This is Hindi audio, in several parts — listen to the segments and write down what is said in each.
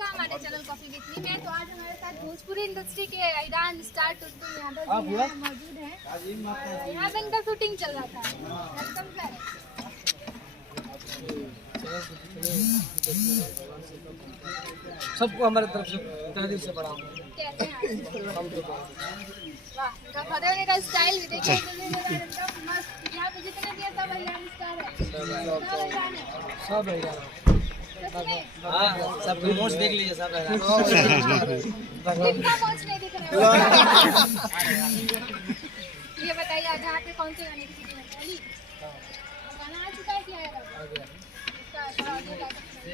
का हमारे चैनल कॉफी विद मी में। तो आज हमारे साथ भोजपुरी इंडस्ट्री के ईरान स्टार टुनटुन यादव जी हैं, मौजूद हैं। यहाँ पे इनका शूटिंग चल रहा था। Welcome sir. सबको हमारे तरफ से तहे दिल से प्रणाम। कैसे हैं आप? वाह, इनका खड़े होने का स्टाइल भी देखिए, इनका मस्त। यहाँ पे जितने भी सब ईरान स्टार है, सब ईरान है। सब है यार। सच में? हाँ, सब मोच देख लीजिए सब है। इनका मौज नहीं दिख रहा है। ये बताइए आज यहाँ पे कौन से गाने की शूटिंग है? पहली गाना आ चुका है क्या यार? इसका थोड़ा ऑडियो गा सकते हैं?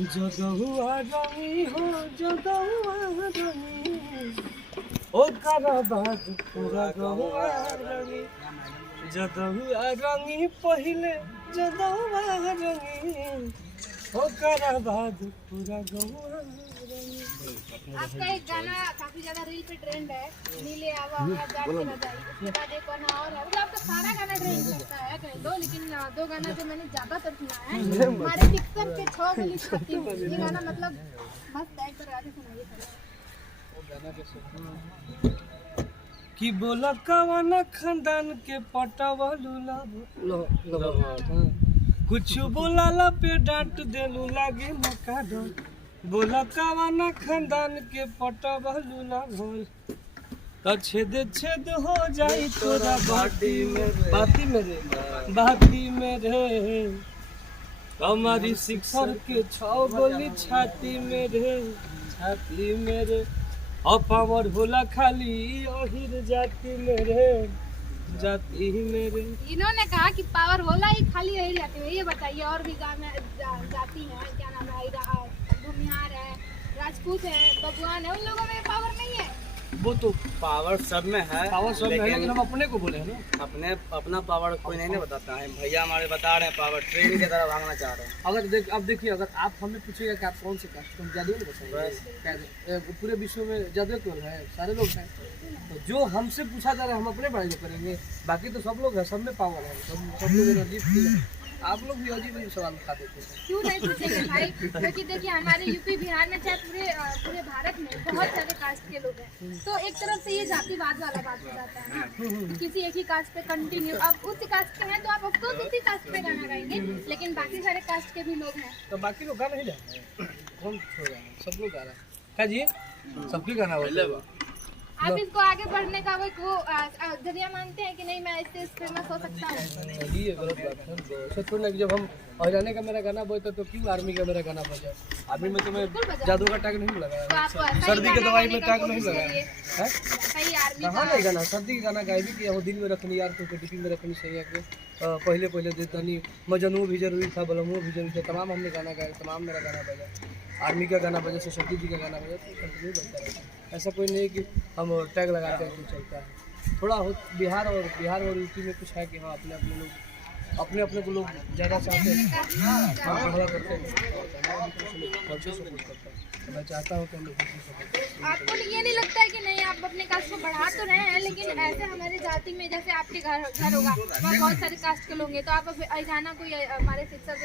जो हुआ रंगी हो जो हुआ रंगी ओ कराबाद पूरा गहुआ रंगी जो हुआ रंगी पहले जो हुआ रंगी ओ कराबाद पूरा गहुआ रंगी। आपका एक गाना काफी ज्यादा रील पे ट्रेंड है, नीले आवा आवा जाट के न जाई। उसके बाद एक गाना और है, मतलब आपका सारा गाना ट्रेंड करता है कह दो, लेकिन दो गाना जो मैंने ज्यादातर सुना है हमारे टिकटॉक के 6 गली छाती में। ये गाना मतलब मस्त है, एक बार आगे सुनाइए सर। कि बोला कवाना खानदान के पटावलू कुछ बोला पे डांट देलू लागे मका डर। बोला कवाना खानदान के पटावलू भोल तो छेद छेद हो जाई तोरा बाटी में रे हमारी शिक्षर के 6 गोली छाती में रे अपावर होला खाली ओहिर जाति मेरे इन्होंने कहा कि पावर होला ही खाली यही जाती है। ये बताइए और भी गाना जाती हैं, क्या नाम है, भूमिहार है, राजपूत है, बबुआन है, उन लोगों में पावर नहीं है? वो तो पावर सब में है, लेकिन हम अपने को बोले हैं ना। अपना पावर कोई नहीं बताता है। भैया हमारे बता रहे हैं पावर ट्रेन की तरह भागना चाह रहे हैं। अब देखिए, अगर आप हमें पूछिएगा कि आप कौन से कास्ट, हम जादू नहीं बताएंगे। पूरे विश्व में जादू कौन है? सारे लोग हैं। तो जो हमसे पूछा जा रहा है हम अपने बारे में करेंगे, बाकी तो सब लोग हैं, सब में पावर है, सब लोग एनर्जी। आप लोग भी अजीब सवाल उठा देते हैं। क्यों नहीं पूछेंगे भाई? क्योंकि देखिए हमारे यूपी बिहार में चाहे पूरे भारत में बहुत सारे कास्ट के लोग हैं, तो एक तरफ से ये जातिवाद वाला बात हो जाता है ना, किसी एक ही कास्ट पे कंटिन्यू। अब उस कास्ट के हैं तो आप ऑफकोर्स उसी कास्ट पे गाना गाएंगे, लेकिन बाकी सारे कास्ट के भी लोग हैं तो बाकी लोग गाना ही जा रहे हैं। कौन छोड़ रहा है? सब लोग गा रहे हैं। क्या जी? सबकी गाना हो। आप इसको आगे बढ़ने का वो जरिया मानते हैं कि नहीं, मैं इससे फेमस हो सकता हूँ? ये गलत बात है। थोड़ी ना कि जब हम हरियाणा का मेरा गाना बजता तो क्यों आर्मी का मेरा गाना बजा? आर्मी में तो मैं जादू का टैग नहीं लगाया, तो आप सर्दी के दवाई में टैग नहीं लगाया है। सही आर्मी कहाँ नहीं गाना, सर्दी के गाना गाए भी कि वो दिल में रखनी यार तो डिपी में रखनी सही है कि पहले देतानी मजनू भी जरूरी था, बलमू भी जरूरी था, तमाम हमने गाना गाए, तमाम मेरा गाना बजा। आर्मी का गाना बजा, सरस्वती जी का गाना बजा, तो कंटिन्यू बजता रहता है। ऐसा कोई नहीं कि हम टैग लगाते हैं तो चलता है। थोड़ा बिहार और यूपी में कुछ है कि हाँ अपने लोग को लोग ज़्यादा चाहते हैं, बढ़ा करते हैं, सपोर्ट करते हैं। मैं चाहता हूँ कि हम लोग आपको ये नहीं लगता है कि नहीं आप अपने कास्ट को बढ़ा तो रहे हैं, लेकिन ऐसे हमारे जाति में जैसे आपके घर होगा वहाँ बहुत सारे कास्ट के लोग हैं, तो आप अचानक कोई हमारे शिक्षक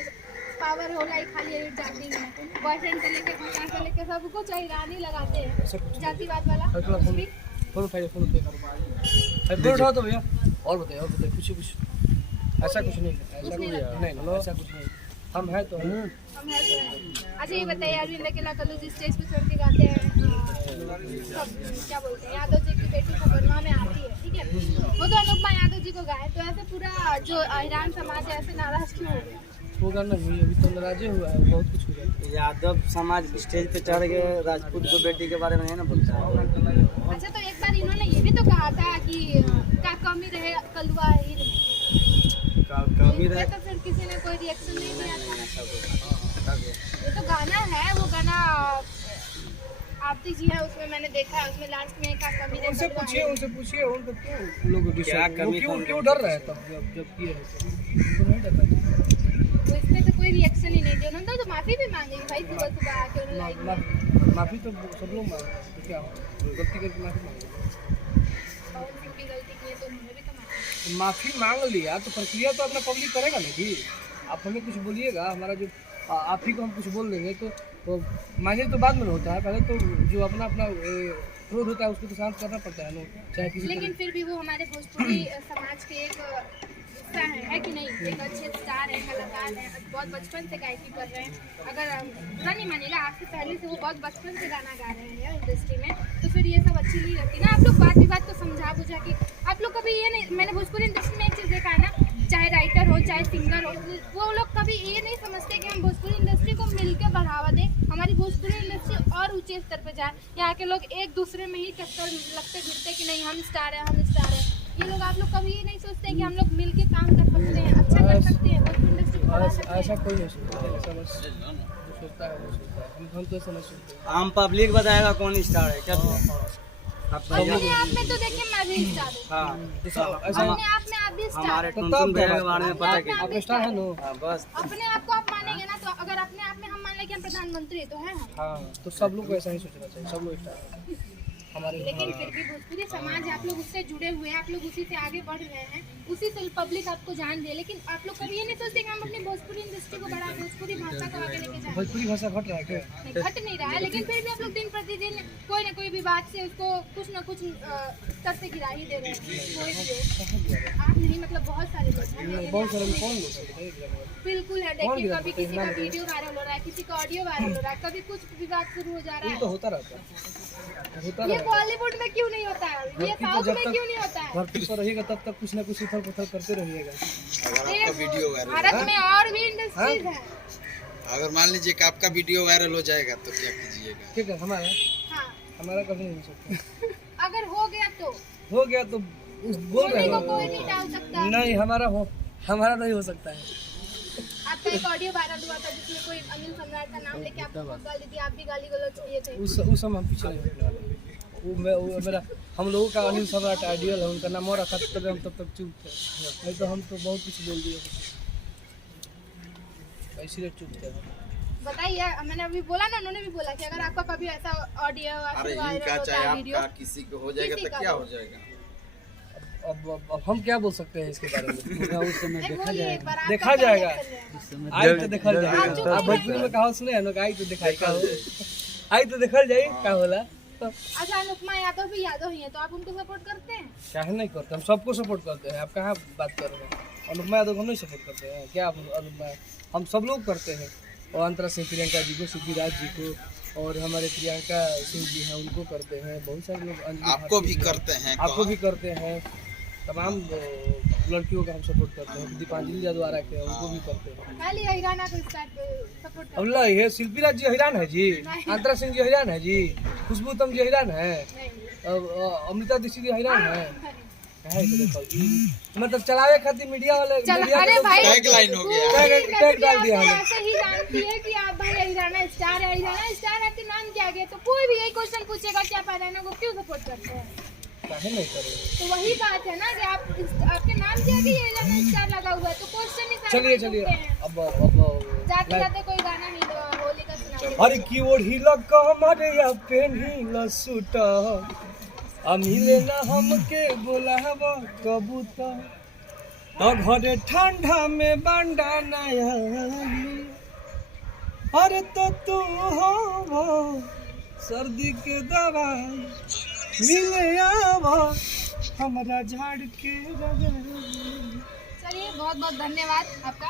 पावर होगा ही खाली जाति में, बॉयफ्रेंड से लेके खाना से लेके सबको ईरानी लगाते हैं, जातिवाद वाला कुछ भी? फोन उठाओ तो भैया। और बताइए कुछ ऐसा कुछ नहीं है, ऐसा कुछ नहीं। हम हैं तो अच्छा ये बताइए, अरविंद अकेला कल्लू जी स्टेज पे चढ़ के गाते हैं, सब क्या बोलते हैं, यादव जी की बेटी खबरवा में आती है, ठीक है, वो तो अनुपमा यादव जी को गाए, तो ऐसे पूरा जो ईरान समाज है ऐसे नाराज क्यों हो गया? वो गाना नहीं, अभी तो नाराजे हुआ है, बहुत कुछ हुआ है। यादव समाज स्टेज पे चढ़ के राजपूत को बेटी के बारे में नहीं ना बोलता है। अच्छा तो एक बार इन्होंने ये भी तो कहा था कि का कमी रहे कलुआ हीर में, कमी रहे तो फिर किसी ने कोई रिएक्शन नहीं दिया था। ये तो गाना है, वो गाना आपती जी है उसमें, मैंने देखा है उसमें लास्ट में का कमी रहे। उनसे पूछिए उनको क्यों लोग क्या कमी, क्यों डर रहे हैं तब जब किए हैं उनको नहीं डर रहा। तो इसमें तो कोई रिएक्शन ही नहीं दिया उन्होंने, तो माफी भी मांगी भाई सुबह आके उन्होंने। माफी तो सब लोग मांगते हैं, तो क्या गलती करके माफी मांगे, गलती की है तो उन्होंने भी तो माफी मांग लिया तो प्रक्रिया तो अपना पब्लिक करेगा ना जी। आप हमें कुछ बोलिएगा, हमारा जो आप ही को हम कुछ बोल देंगे तो तो मांझे तो बाद में होता है, पहले तो जो अपना अपना क्रोध होता है उसको तो शांत करना पड़ता है ना, चाहे किसी लेकिन फिर भी वो हमारे भोजपुरी समाज के एक हिस्सा है कि नहीं, एक अच्छे स्टार है, कलाकार है, बहुत बचपन से गायकी कर रहे हैं। अगर बुरा नहीं मानेगा, आपसे पहले से वो बहुत बचपन से गाना गा रहे हैं इंडस्ट्री में, तो फिर ये सब अच्छी नहीं लगती ना। आप लोग बात विवाद को समझा बुझा के, आप लोग कभी ये नहीं, मैंने भोजपुरी इंडस्ट्री में एक चीज़ देखा है ना, चाहे राइटर हो चाहे सिंगर हो, वो लोग कभी ये नहीं समझते कि हम भोजपुरी इंडस्ट्री को मिलकर बढ़ावा दें, हमारी भोजपुरी इंडस्ट्री और ऊंचे स्तर पर जाए। यहाँ के लोग एक दूसरे में ही टक्कर लगते गिरते कि नहीं हम स्टार हैं, हम स्टार हैं। ये लोग, आप लोग कभी ये नहीं सोचते कि हम लोग मिलके काम कर सकते हैं, अच्छा कर सकते हैं, भोजपुरी इंडस्ट्री को बढ़ा सकते हैं। ऐसा कोई नहीं सोचता है, समझ जो सोचता है वो सोचता है, हम तो समझ सकते हैं। आम पब्लिक बताएगा कौन स्टार है क्या अपने आप में तो देखिए मैं भी स्टार हूँ, हाँ ऐसा अपने आप में आप भी स्टार हमारे हैं। टुनटुन भैया के बारे में पता क्या? आप स्टार है नो। हाँ बस अपने आप को आप मानेंगे ना, तो अगर अपने आप में हम मान लें कि हम प्रधानमंत्री हैं, तो हैं हम। हाँ, तो सब लोग को ऐसा ही सोचना चाहिए, सब लोग स्टार है हमारे। लेकिन फिर भी भोजपुरी समाज है, आप लोग उससे जुड़े हुए हैं, आप लोग उसी से आगे बढ़ रहे हैं, उसी से पब्लिक आपको जान रही है। लेकिन आप लोग कभी ये नहीं सोचते कि हम अपनी भोजपुरी इंडस्ट्री को बढ़ाएं, भोजपुरी भाषा को आगे लेके जाएं। भोजपुरी भाषा घट रहा है क्या? नहीं, घट नहीं रहा है, लेकिन फिर भी आप लोग दिन प्रतिदिन कोई ना कोई विवाद से उसको कुछ ना कुछ स्तर से गिरा ही दे रहे हैं। कोई भी हो, आप नहीं, मतलब बहुत सारे लोग हैं। बहुत सारे कौन लोग बिल्कुल है, देखिए कभी किसी का वीडियो वायरल हो रहा है, किसी का ऑडियो वायरल हो रहा है, कभी कुछ विवाद शुरू हो जा रहा ये है। तो होता रहता है, होता ये रहता बॉलीवुड में क्यों नहीं होता है, ये है। साउथ जब में तक क्यों नहीं होता है? धरती पर रहेगा तब तक कुछ ना कुछ उथल पुथल करते रहिएगा। भारत में और भी इंडस्ट्रीज है। अगर मान लीजिए कि आपका वीडियो वायरल हो जाएगा तो क्या कीजिएगा? ठीक है, हमारा हाँ, हमारा कभी नहीं हो सकता। अगर हो गया तो हो गया तो बोल रहे होने को हो कोई नहीं टाल सकता। नहीं, हमारा नहीं हो सकता है। आपका एक ऑडियो वायरल हुआ था जिसमें कोई अनिल सम्राट का नाम लेके आपको गाली दी, आप भी गाली गलौज किए थे। उस समय हम पीछे नहीं हटने वाले। वो मेरा, हम लोगों का अनिल सम्राट आइडियल है, उनका नाम और रखा था, तब हम तब तक चुप थे, नहीं तो हम तो बहुत कुछ बोल दिए, इसीलिए चुप थे। बताइए, मैंने अभी बोला ना, उन्होंने भी बोला कि अगर आपका कभी ऐसा ऑडियो अरे वायरल इनका होता चाहे है वीडियो, आपका किसी को हो जाएगा किसी तो का क्या भी। हो जाएगा? अब हम क्या बोल सकते हैं इसके बारे में? उस समय नहीं, बोलिए एक बार, आपका देखा क्या जाएगा। reaction है? आई तो देखल जाएगा। आप चुप आप रहिए। भोजपुरी में कहावत सुने हैं ना, आई तो दिखाई का हो, आई तो देखल जाए क्या होला। तो अच्छा, अनुपमा यादव भी यादव ही है, तो आप उनको सपोर्ट करते हैं? काहे नहीं करते, हम सबको सपोर्ट करते हैं। आप कहाँ बात कर रहे हैं? अनुपमा यादव को हम नहीं सपोर्ट करते हैं क्या? अनुपमा, हम सब लोग करते हैं, और अंतरा सिंह, प्रियंका जी को, सिद्धिराज जी को, और हमारे प्रियंका सिंह जी हैं उनको करते हैं, बहुत सारे लोग, अंजलि आपको भारती भी हैं, करते हैं? आपको भी करते हैं, तमाम लड़कियों का हम सपोर्ट करते हैं। दीपांजलि यादव के उनको भी करते हैं। खाली हिराना को सपोर्ट करते अल्लाह, ये शिल्पी राज जी हैरान है जी, अंतरा सिंह जी हैरान है जी, खुशबू उत्तम जी हैरान है, नहीं। अमृता दीक्षित जी हैरान है। काहे के देखो, मतलब चलावे खातिर मीडिया वाले, चल, मीडिया अरे के लोग भाई, टैगलाइन हो गया। टैग डाल दिया आपको हमें। ऐसे ही जानती है कि आप भाई हिराना स्टार है, हिराना स्टार है, तो नाम क्या गया, तो कोई भी यही क्वेश्चन पूछेगा कि आप हिराना को क्यों सपोर्ट करते हैं? काहे नहीं करेंगे? तो वही बात है ना कि आप आपके नाम क्या भी हिराना स्टार लगा हुआ है, तो क्वेश्चन ही सारे चलिए वही चलिए, पूछते हैं। अब जाते जाते कोई गाना ही होली का सुना। हर की ओर ही लगा हमारे या पेन ही लसूटा, मिले ना हमके बोलावा कबूतर, तो घरे ठंडा में बंडा नया, अरे तो तू हो सर्दी के दवा मिले आवा हमारा झाड़ के रगड़। चलिए, बहुत बहुत धन्यवाद आपका,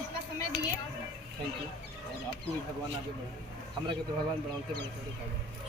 इतना समय दिए। थैंक यू, और आपको भी भगवान आगे बढ़ाए, हमरा के तो भगवान बढ़ाते बढ़ाते